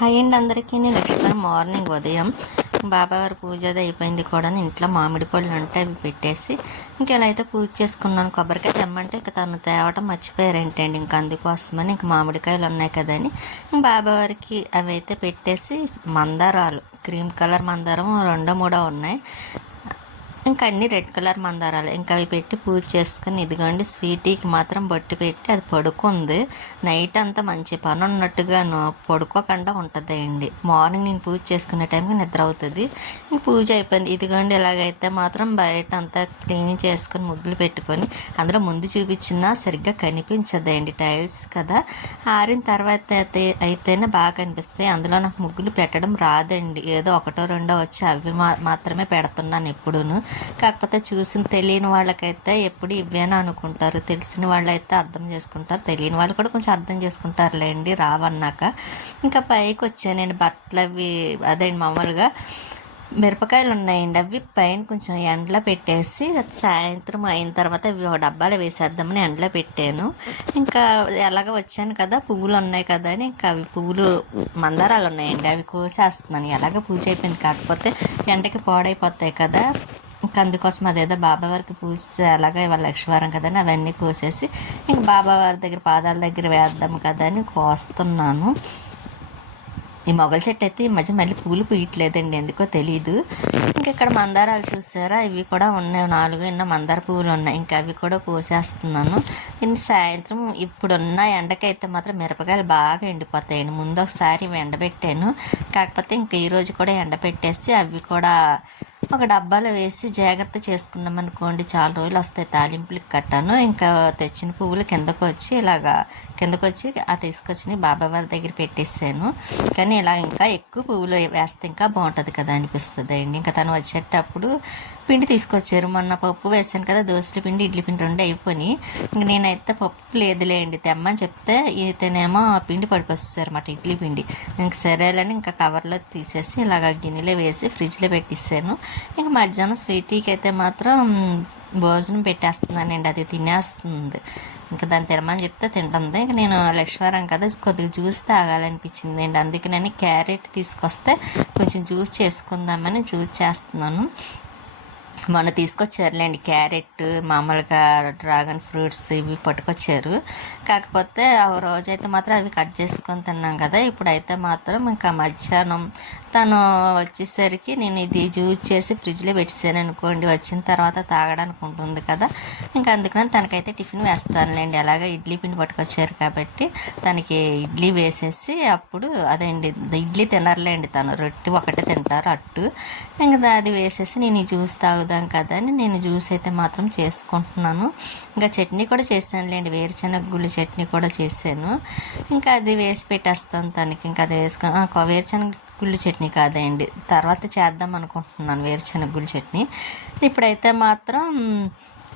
Hi అండి అందరికీ. నేను లక్ష్మీ మార్నింగ్ ఉదయం బాబావారి పూజ అది అయిపోయింది కూడా. ఇంట్లో మామిడి పళ్ళు ఉంటే అవి పెట్టేసి ఇంకెలా అయితే పూజ చేసుకున్నాను. కొబ్బరికాయ తెమ్మంటే ఇక తను తేవటం మర్చిపోయారేంటండి. ఇంక అందుకోసమని ఇంక మామిడికాయలు ఉన్నాయి కదని బాబావారికి అవి అయితే పెట్టేసి మందారాలు క్రీమ్ కలర్ మందారం రెండో మూడో ఉన్నాయి. ఇంకా అన్ని రెడ్ కలర్ మందారాలు. ఇంకా అవి పెట్టి పూజ చేసుకుని ఇదిగోండి స్వీటీకి మాత్రం బొట్టు పెట్టి అది పడుకుంది. నైట్ అంతా మంచి పని ఉన్నట్టుగాను పడుకోకుండా ఉంటుంది అండి మార్నింగ్ నేను పూజ చేసుకునే టైంకి నిద్ర అవుతుంది. ఇంక పూజ అయిపోయింది. ఇదిగోండి ఇలాగైతే మాత్రం బయట అంతా క్లీన్ చేసుకొని ముగ్గులు పెట్టుకొని అందులో ముందు చూపించినా సరిగ్గా కనిపించదండి టైల్స్ కదా. ఆరిన తర్వాత అయితే అయితేనే బాగా కనిపిస్తాయి. అందులో నాకు ముగ్గులు పెట్టడం రాదండి. ఏదో ఒకటో రెండో వచ్చి అవి మాత్రమే పెడుతున్నాను ఎప్పుడూను. కాకపోతే చూసిన తెలియని వాళ్ళకైతే ఎప్పుడు ఇవేనా అనుకుంటారు. తెలిసిన వాళ్ళైతే అర్థం చేసుకుంటారు. తెలియని వాళ్ళు కూడా కొంచెం అర్థం చేసుకుంటారులేండి. రావన్నాక ఇంకా పైకి వచ్చానండి. బట్టలు అవి అదే మామూలుగా మిరపకాయలు ఉన్నాయండి. అవి పైన కొంచెం ఎండలో పెట్టేసి సాయంత్రం అయిన తర్వాత అవి డబ్బాలు డబ్బాలో వేసేద్దామని ఎండలో పెట్టాను. ఇంకా ఎలాగ వచ్చాను కదా పువ్వులు ఉన్నాయి కదా అని ఇంకా అవి పువ్వులు మందారాలు ఉన్నాయండి. అవి కోసేస్తున్నాను. ఎలాగ పూజ అయిపోయింది. కాకపోతే ఎండకి పాడైపోతాయి కదా. అందుకోసం అదేదో బాబావారికి పూజ అలాగే ఇవాళ లక్షవారం కదా అని అవన్నీ కోసేసి ఇంక బాబావారి దగ్గర పాదాల దగ్గర వేద్దాం కదా అని కోస్తున్నాను. ఈ మొగల చెట్టు అయితే ఈ మధ్య మళ్ళీ పూలు పూయట్లేదండి ఎందుకో తెలియదు ఇంకా ఇక్కడ మందారాలు చూసారా? ఇవి కూడా ఉన్నాయి నాలుగు ఎన్నో మందార పువ్వులు ఉన్నాయి. ఇంకా అవి కూడా కోసేస్తున్నాను. ఇన్ని సాయంత్రం ఇప్పుడున్న ఎండకైతే మాత్రం మిరపకాయలు బాగా ఎండిపోతాయండి. ముందు ఒకసారి ఎండబెట్టాను. కాకపోతే ఇంకా ఈరోజు కూడా ఎండబెట్టేసి అవి కూడా ఒక డబ్బాలో వేసి జాగ్రత్త చేసుకున్నాం అనుకోండి. చాలా రోజులు వస్తాయి తాలింపులకి కట్టాను. ఇంకా తెచ్చిన పువ్వులు కిందకు వచ్చి ఇలాగా కిందకు వచ్చి ఆ తీసుకొచ్చి బాబావారి దగ్గర పెట్టేసాను. కానీ ఇలా ఇంకా ఎక్కువ పువ్వులు వేస్తే ఇంకా బాగుంటుంది కదా అనిపిస్తుంది అండి ఇంకా తను వచ్చేటప్పుడు పిండి తీసుకొచ్చారు. మొన్న పప్పు వేసాను కదా దోశల పిండి ఇడ్లీ పిండి ఉండి అయిపోయి ఇంక నేనైతే పప్పు లేదులేండి తెమ్మని చెప్తే ఇతనేమో పిండి పడుకొస్తారు ఇడ్లీ పిండి. ఇంక సరేలని ఇంకా కవర్లో తీసేసి ఇలాగ గిన్నెలో వేసి ఫ్రిడ్జ్లో పెట్టిస్తాను. ఇంక మధ్యాహ్నం స్వీటీకి అయితే మాత్రం భోజనం పెట్టేస్తున్నానండి అది తినేస్తుంది. ఇంకా దాన్ని తినమని చెప్తే తింటుంది. ఇంకా నేను లక్ష్మీవారం కదా కొద్దిగా జ్యూస్ తాగాలనిపించింది అండి అందుకే నేను క్యారెట్ తీసుకొస్తే కొంచెం జ్యూస్ చేసుకుందామని జ్యూస్ చేస్తున్నాను. మొన్న తీసుకొచ్చారులేండి క్యారెట్ మామూలుగా డ్రాగన్ ఫ్రూట్స్ ఇవి పట్టుకొచ్చారు. కాకపోతే ఆ రోజైతే మాత్రం అవి కట్ చేసుకొని తిన్నాం కదా. ఇప్పుడైతే మాత్రం ఇంకా మధ్యాహ్నం తను వచ్చేసరికి నేను ఇది జ్యూస్ చేసి ఫ్రిడ్జ్లో పెట్టేసాను అనుకోండి. వచ్చిన తర్వాత తాగడానికి ఉంటుంది కదా. ఇంకా అందుకని తనకైతే టిఫిన్ వేస్తానులేండి. అలాగే ఇడ్లీ పిండి పట్టుకొచ్చారు కాబట్టి తనకి ఇడ్లీ వేసేసి అప్పుడు అదండి ఇడ్లీ తినరులేండి తను. రొట్టె ఒకటే తింటారు అట్టు. ఇంకా అది వేసేసి నేను ఈ జ్యూస్ తాగుదాం కదా అని నేను జ్యూస్ అయితే మాత్రం చేసుకుంటున్నాను. ఇంకా చట్నీ కూడా చేశానులేండి. వేరుశనగ గుళ్ళు చట్నీ కూడా చేశాను. ఇంకా అది వేసి పెట్టేస్తాను తనకి. ఇంకా అది వేసుకొని వేరుశనగ గుళ్ళు చట్నీ కాదండి. తర్వాత చేద్దాం అనుకుంటున్నాను వేరుశనగ గుళ్ళు చట్నీ. ఇప్పుడైతే మాత్రం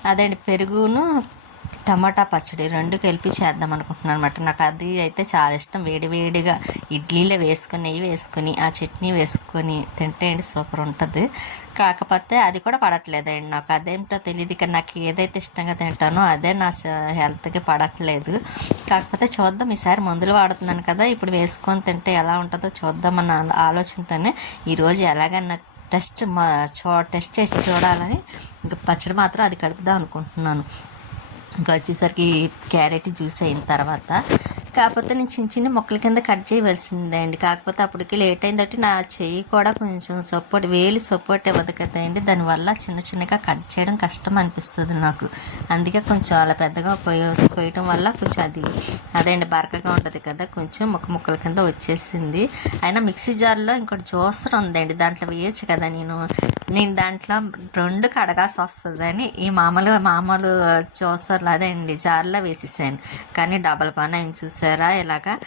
అదండి పెరుగును టమాటా పచ్చడి రెండు కలిపి చేద్దాం అనుకుంటున్నాను అనమాట నాకు అది అయితే చాలా ఇష్టం. వేడివేడిగా ఇడ్లీలో వేసుకుని నెయ్యి వేసుకొని ఆ చట్నీ వేసుకొని తింటే అండి సూపర్ ఉంటుంది. కాకపోతే అది కూడా పడట్లేదండి నాకు. అదేంటో తెలియదు కానీ నాకు ఏదైతే ఇష్టంగా తింటానో అదే నా హెల్త్కి పడట్లేదు. కాకపోతే చూద్దాం. ఈసారి మందులు వాడుతున్నాను కదా ఇప్పుడు వేసుకొని తింటే ఎలా ఉంటుందో చూద్దాం అన్న ఆలోచనతోనే ఈరోజు ఎలాగన్నా టెస్ట్ మా చూ టెస్ట్ చేసి చూడాలని ఇంకా పచ్చడి మాత్రం అది కలుపుదాం అనుకుంటున్నాను. ఇంకా వచ్చేసరికి క్యారెట్ జ్యూస్ అయిన తర్వాత కాకపోతే నేను చిన్న చిన్న మొక్కల కింద కట్ చేయవలసిందే అండి కాకపోతే అప్పటికి లేట్ అయిందంటే నా చెయ్యి కూడా కొంచెం సపోర్ట్ వేలు సపోర్ట్ ఇవ్వదు కదండి. దానివల్ల చిన్న చిన్నగా కట్ చేయడం కష్టం అనిపిస్తుంది నాకు. అందుకే కొంచెం అలా పెద్దగా పోయి పోయటం వల్ల కొంచెం అది అదేండి బరకగా ఉంటుంది కదా కొంచెం ముక్క ముక్కల కింద వచ్చేసింది. అయినా మిక్సీ జార్లో ఇంకోటి జ్యూసర్ ఉందండి దాంట్లో వేయచ్చు కదా నేను. నేను దాంట్లో రెండు కడగాల్సి వస్తుందని ఈ మామూలు మామూలు జ్యూసర్లు అదే అండి జార్లో వేసేసాను. కానీ డబల్ పని అయింది చూసారా? ఇలాగా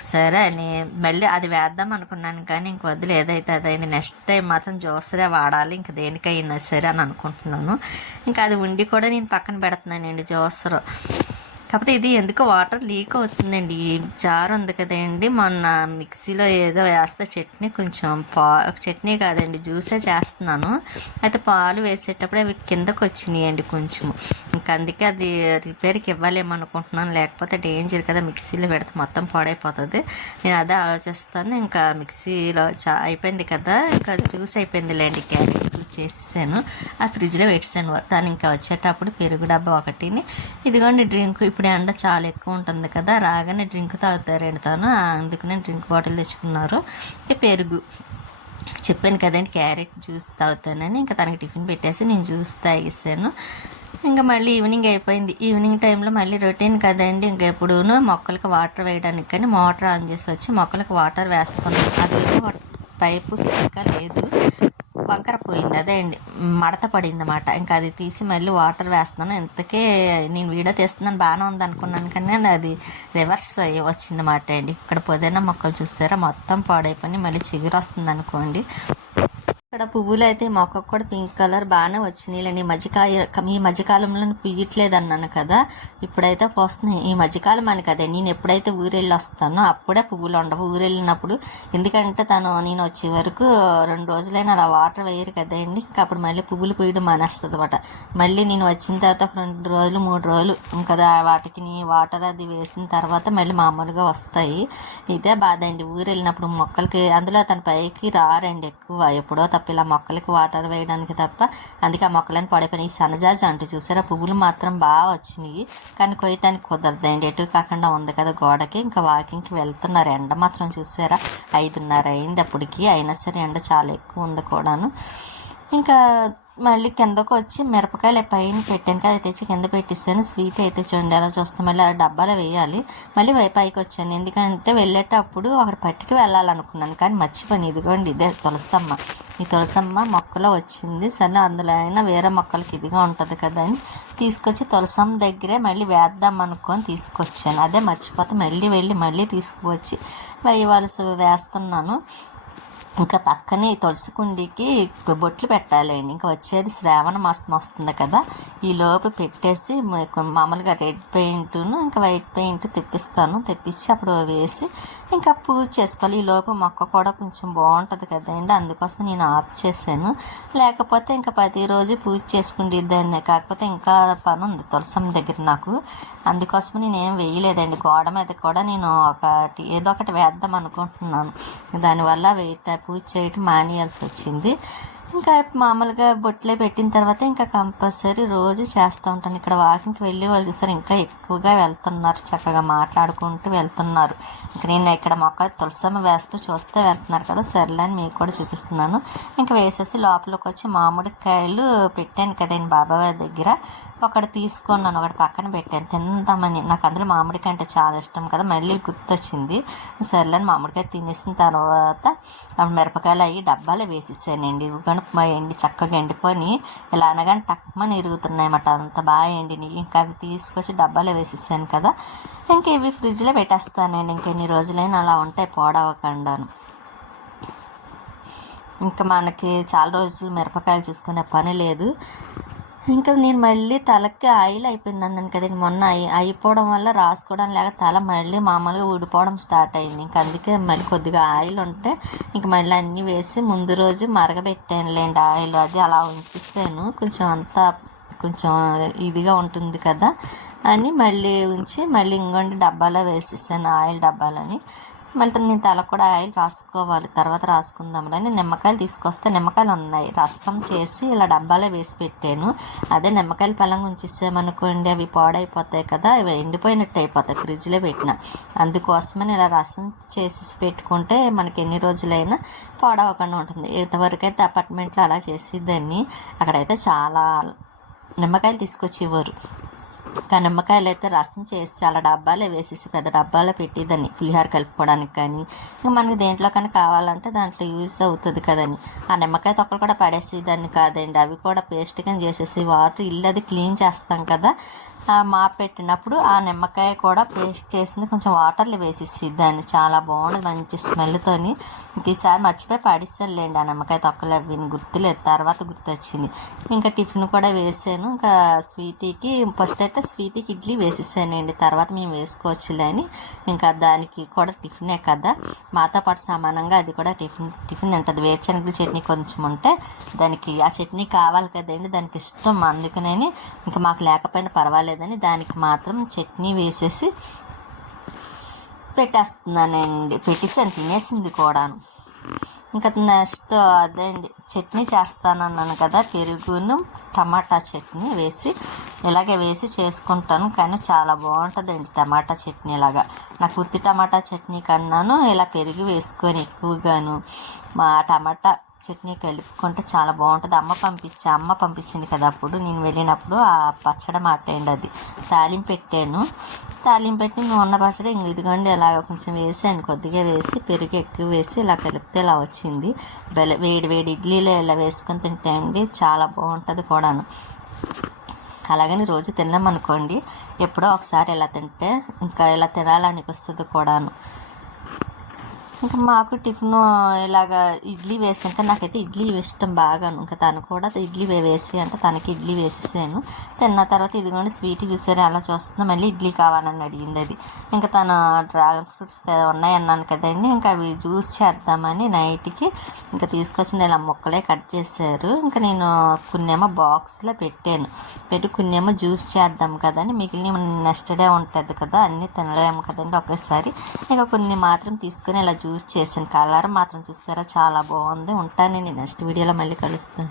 సరే అని మళ్ళీ అది వేద్దాం అనుకున్నాను కానీ ఇంక వద్దులు ఏదైతే అదైంది నెక్స్ట్ టైం మాత్రం జ్యూసరే వాడాలి ఇంక దేనికైనా సరే అని అనుకుంటున్నాను. ఇంకా అది ఉండి కూడా నేను పక్కన పెడుతున్నానండి జ్యూసర్. కాకపోతే ఇది ఎందుకో వాటర్ లీక్ అవుతుందండి. జార్ ఉంది కదండి. మొన్న మిక్సీలో ఏదో వేస్తే చట్నీ కొంచెం పా చట్నీ కాదండి జ్యూసే చేస్తున్నాను. అయితే పాలు వేసేటప్పుడు అవి కిందకు వచ్చినాయండి కొంచెం ఇంకా అందుకే అది రిపేర్కి ఇవ్వాలేమో అనుకుంటున్నాను లేకపోతే డేంజర్ కదా మిక్సీలో పెడితే మొత్తం పాడైపోతుంది. నేను అదే ఆలోచిస్తాను. ఇంకా మిక్సీలో చా అయిపోయింది కదా ఇంకా జ్యూస్ అయిపోయింది లేండి క్యారెట్ జ్యూస్ చేసేసాను. ఆ ఫ్రిడ్జ్లో పెట్టేసాను. దాని ఇంకా వచ్చేటప్పుడు పెరుగు డబ్బా ఒకటిని. ఇదిగోండి డ్రింక్ ఇప్పుడు ఎండ చాలా ఎక్కువ ఉంటుంది కదా రాగానే డ్రింక్ తాగుతారండి తాను. అందుకనే డ్రింక్ బాటిల్ తెచ్చుకున్నారు. ఇక పెరుగు. చెప్పాను కదండి క్యారెట్ జ్యూస్ తాగుతానని. ఇంకా తనకి టిఫిన్ పెట్టేసి నేను జ్యూస్ తాగేసాను. ఇంకా మళ్ళీ ఈవినింగ్ అయిపోయింది. ఈవినింగ్ టైంలో మళ్ళీ రొటీన్ కదండి. ఇంకా ఎప్పుడూ మొక్కలకి వాటర్ వేయడానికి కానీ మోటార్ ఆన్ చేసి వచ్చి మొక్కలకు వాటర్ వేస్తున్నాను అది పైపు సరిగ్గా లేదు. వంకర పోయింది. అదే అండి. మడత పడింది అన్నమాట ఇంకా అది తీసి మళ్ళీ వాటర్ వేస్తున్నాను. ఇంతకే నేను వీడియో తీస్తున్నాను. బాగానే ఉంది అనుకున్నాను. కానీ అది రివర్స్ అయ్యి వచ్చిందన్నమాట అండి. ఇక్కడ పొదైన మొక్కలు చూసారా? మొత్తం పాడైపోయి మళ్ళీ చిగురు వస్తుంది అనుకోండి. ఇక్కడ పువ్వులు అయితే మొక్కకు కూడా పింక్ కలర్ బాగానే వచ్చినాయి ఈ మధ్యకాయ ఈ మధ్యకాలంలో పుయ్యట్లేదు అన్నాను కదా ఇప్పుడైతే పోస్తున్నాయి ఈ మధ్యకాలం అని కదండి నేను ఎప్పుడైతే ఊరెళ్ళి వస్తానో అప్పుడే పువ్వులు ఉండవు. ఊరెళ్ళినప్పుడు ఎందుకంటే తను నేను వచ్చే వరకు రెండు రోజులైనా అలా వాటర్ వేయరు కదండి ఇంకా అప్పుడు మళ్ళీ పువ్వులు పూయడం మానేస్తుంది అనమాట మళ్ళీ నేను వచ్చిన తర్వాత రెండు రోజులు మూడు రోజులు ఇంకా వాటికి వాటర్ అది వేసిన తర్వాత మళ్ళీ మామూలుగా వస్తాయి. ఇదే బాధ అండి. ఊరు వెళ్ళినప్పుడు మొక్కలకి అందులో తన పైకి రారండి ఎక్కువ. ఎప్పుడో తప్ప ఇలా మొక్కలకి వాటర్ వేయడానికి తప్ప అందుకే ఆ మొక్కలను పడిపోయినాయి. ఈ సన్నజాజి అంటూ చూసారా? పువ్వులు మాత్రం బాగా వచ్చినాయి. కానీ కొయ్యటానికి కుదరదండి. ఎటు కాకుండా ఉంది కదా గోడకి. ఇంకా వాకింగ్కి వెళ్తున్నారు. ఎండ మాత్రం చూసారా? ఐదున్నర అయింది అప్పటికి. అయినా సరే ఎండ చాలా ఎక్కువ ఉంది కూడాను. ఇంకా మళ్ళీ కిందకు వచ్చి మిరపకాయలు పైన పెట్టాను కదా అది తెచ్చి కింద పెట్టిస్తాను. స్వీట్ అయితే చూడండి అలా చూస్తాం. మళ్ళీ ఆ డబ్బాలో వేయాలి. మళ్ళీ పైకి వచ్చాను. ఎందుకంటే వెళ్ళేటప్పుడు అక్కడ పట్టుకు వెళ్ళాలనుకున్నాను. కానీ మర్చిపోయాను. ఇదిగోండి ఇదే తులసమ్మ. ఈ తులసమ్మ మొక్కలో వచ్చింది. సరే అందులో అయినా వేరే మొక్కలకి ఇదిగా ఉంటుంది కదా అని తీసుకొచ్చి తులసమ్మ దగ్గరే మళ్ళీ వేద్దాం అనుకొని తీసుకొచ్చాను. అదే మర్చిపోతే మళ్ళీ వెళ్ళి మళ్ళీ తీసుకువచ్చి వేయవలసి వేస్తున్నాను. ఇంకా పక్కనే తులసి కుండీకి బొట్లు పెట్టాలండి. ఇంకా వచ్చేది శ్రావణ మాసం వస్తుంది కదా. ఈ లోపు పెట్టేసి మామూలుగా రెడ్ పెయింట్ను ఇంకా వైట్ పెయింట్ తెప్పిస్తాను. తెప్పించి అప్పుడు వేసి ఇంకా పూజ చేసుకోవాలి. ఈ లోపు మొక్క కూడా కొంచెం బాగుంటుంది కదండి. అందుకోసం నేను ఆఫ్ చేశాను. లేకపోతే ఇంకా ప్రతిరోజు పూజ చేసుకుంటే దాన్ని కాకపోతే ఇంకా పని ఉంది తులసమ్మ దగ్గర నాకు. అందుకోసం నేను ఏం వేయలేదండి. గోడ మీద కూడా నేను ఒకటి ఏదో ఒకటి వేద్దాం అనుకుంటున్నాను. దానివల్ల వెయిట్ పూజ చేయడం మానేయాల్సి వచ్చింది ఇంకా మామూలుగా బొట్లే పెట్టిన తర్వాత ఇంకా కంపల్సరీ రోజు చేస్తూ ఉంటాను. ఇక్కడ వాకింగ్కి వెళ్ళి వాళ్ళు చూసారు ఇంకా ఎక్కువగా వెళ్తున్నారు. చక్కగా మాట్లాడుకుంటూ వెళ్తున్నారు. ఇంకా నేను ఇక్కడ మొక్క తులసమ్మ వేస్తూ చూస్తే వెళ్తున్నారు కదా సర్లే అని మీకు కూడా చూపిస్తున్నాను. ఇంకా వేసేసి లోపలికి వచ్చి మామిడికాయలు పెట్టాను కదండి బాబాయ్ దగ్గర. ఒకటి తీసుకున్నాను ఒకటి పక్కన పెట్టాను తిందామని. నాకు అందులో మామిడికాయ అంటే చాలా ఇష్టం కదా. మళ్ళీ గుర్తొచ్చింది. సర్లే అని మామిడికాయ తినేసిన తర్వాత అప్పుడు మిరపకాయలు అవి డబ్బాలో వేసేసానండి. ఇవి ఎండి చక్కగా ఎండిపోని. ఇలా అనగానే టక్మని ఇరుగుతున్నాయి అన్నమాట అంత బాగా ఎండినాయి. ఇంకా అవి తీసుకొచ్చి డబ్బాలో వేసేసాను కదా. ఇంకా ఇవి ఫ్రిడ్జ్లో పెట్టేస్తానండి. ఇంకెన్ని రోజులైనా అలా ఉంటాయి. పోడవకుండాను. ఇంకా మనకి చాలా రోజులు మిరపకాయలు చూసుకునే పని లేదు. ఇంకా నేను మళ్ళీ తలకి ఆయిల్ అయిపోయింది అన్నాను కదండి మొన్న అయి అయిపోవడం వల్ల రాసుకోవడం లేక తల మళ్ళీ మామూలుగా ఊడిపోవడం స్టార్ట్ అయింది. ఇంకా అందుకే మళ్ళీ కొద్దిగా ఆయిల్ ఉంటే ఇంక మళ్ళీ అన్నీ వేసి ముందు రోజు మరగబెట్టానులేండి ఆయిల్. అది అలా ఉంచేసాను. కొంచెం అంతా కొంచెం ఇదిగా ఉంటుంది కదా అని మళ్ళీ ఉంచి మళ్ళీ ఇంకోండి డబ్బాలో వేసేసాను ఆయిల్ డబ్బాలని. మళ్ళీ నేను తల కూడా ఆయిల్ రాసుకోవాలి. తర్వాత రాసుకుందాంలని నిమ్మకాయలు తీసుకొస్తే నిమ్మకాయలు ఉన్నాయి. రసం చేసి ఇలా డబ్బాలో వేసి పెట్టాను. అదే నిమ్మకాయలు పలంగా ఉంచేసామనుకోండి అవి పాడైపోతాయి కదా అవి ఎండిపోయినట్టు అయిపోతాయి. ఫ్రిడ్జ్లో పెట్టిన. అందుకోసమని ఇలా రసం చేసి పెట్టుకుంటే మనకి ఎన్ని రోజులైనా పాడవకుండా ఉంటుంది. ఇంతవరకు అయితే అపార్ట్మెంట్లో అలా చేసేదాన్ని. అక్కడైతే చాలా నిమ్మకాయలు తీసుకొచ్చి కానీ నిమ్మకాయలు అయితే రసం చేసి అలా డబ్బాలే వేసేసి పెద్ద డబ్బాలో పెట్టి దాన్ని పులిహోర కలుపుకోవడానికి కానీ ఇంకా మనకి దేంట్లో కానీ కావాలంటే దాంట్లో యూజ్ అవుతుంది కదని ఆ నిమ్మకాయ తొక్కలు కూడా పడేసి దాన్ని కాదండి అవి కూడా పేస్ట్ కింద చేసేసి వాటర్ ఇల్లు అది క్లీన్ చేస్తాం కదా మాపెట్టినప్పుడు పెట్టినప్పుడు ఆ నిమ్మకాయ కూడా పేస్ట్ చేసింది. కొంచెం వాటర్లు వేసేసి దాన్ని చాలా బాగుంది మంచి స్మెల్తోని ఈసారి మర్చిపోయి పడేసానులేండి ఆ నిమ్మకాయ తొక్కలు అవి గుర్తులేదు తర్వాత గుర్తొచ్చింది. ఇంకా టిఫిన్ కూడా వేసాను. ఇంకా స్వీటీకి ఫస్ట్ అయితే స్వీటీకి ఇడ్లీ వేసేసానండి. తర్వాత మేము వేసుకోవచ్చులే అని. ఇంకా దానికి కూడా టిఫినే కదా. మాతో పాటు సమానంగా అది కూడా టిఫిన్ టిఫిన్ తింటుంది. వేరుశనగలు చట్నీ కొంచెం ఉంటే దానికి ఆ చట్నీ కావాలి కదండి. దానికి ఇష్టం. అందుకనే ఇంకా మాకు లేకపోయినా పర్వాలేదు. పర్వాలేదని దానికి మాత్రం చట్నీ వేసేసి పెట్టేస్తున్నానండి. పెట్టేసి అని తినేసింది కూడాను. ఇంకా నెక్స్ట్ అదే అండి చట్నీ చేస్తానన్నాను కదా పెరుగును టమాటా చట్నీ వేసి ఇలాగే వేసి చేసుకుంటాను. కానీ చాలా బాగుంటుందండి టమాటా చట్నీ ఇలాగా నాకు ఉత్తి టమాటా చట్నీ కన్నాను ఇలా పెరుగు వేసుకొని ఎక్కువగాను మా టమాటా చట్నీ కలుపుకుంటే చాలా బాగుంటుంది. అమ్మ పంపించి అమ్మ పంపించింది కదా అప్పుడు. నేను వెళ్ళినప్పుడు ఆ పచ్చడి మాటేయండి అది. తాలింపు పెట్టాను. తాలింపు పెట్టి ఇంకా ఉన్న పచ్చడి ఇంక ఇదిగోండి ఇలా కొంచెం వేసాను. కొద్దిగా వేసి పెరుగు ఎక్కువ వేసి ఇలా కలిపితే ఇలా వచ్చింది. బెల వేడి వేడి ఇడ్లీలో ఇలా వేసుకొని తింటే అండి చాలా బాగుంటుంది కూడాను. అలాగని రోజు తిన్నామనుకోండి ఎప్పుడో ఒకసారి ఇలా తింటే ఇంకా ఇలా తినాలనిపిస్తుంది కూడాను. ఇంకా మాకు టిఫిన్ ఇలాగ ఇడ్లీ వేసాక నాకైతే ఇడ్లీ ఇష్టం బాగాను ఇంకా తను కూడా ఇడ్లీ వేసి అంటే తనకి ఇడ్లీ వేసేసాను. తిన్న తర్వాత ఇదిగోండి స్వీట్ చూసారు అలా చూస్తుందో. మళ్ళీ ఇడ్లీ కావాలని అడిగింది అది. ఇంకా తను డ్రాగన్ ఫ్రూట్స్ ఉన్నాయి అన్నాను కదండి. ఇంకా అవి జ్యూస్ చేద్దామని నైట్కి ఇంకా తీసుకొచ్చిన ఇలా ముక్కలే కట్ చేశారు. ఇంకా నేను కొన్నేమో బాక్స్లో పెట్టాను. పెట్టి కొన్నేమో జ్యూస్ చేద్దాం కదా అని మిగిలిన నెక్స్ట్ డే ఉంటుంది కదా అన్నీ తినలేము కదండి ఒకేసారి. ఇంకా కొన్ని మాత్రం తీసుకుని ఇలా జ్యూస్ యూజ్ చేసిన కలర్ మాత్రం చూసారా? చాలా బాగుంది. ఉంటాను నేను నెక్స్ట్ వీడియోలో మళ్ళీ కలుస్తాను.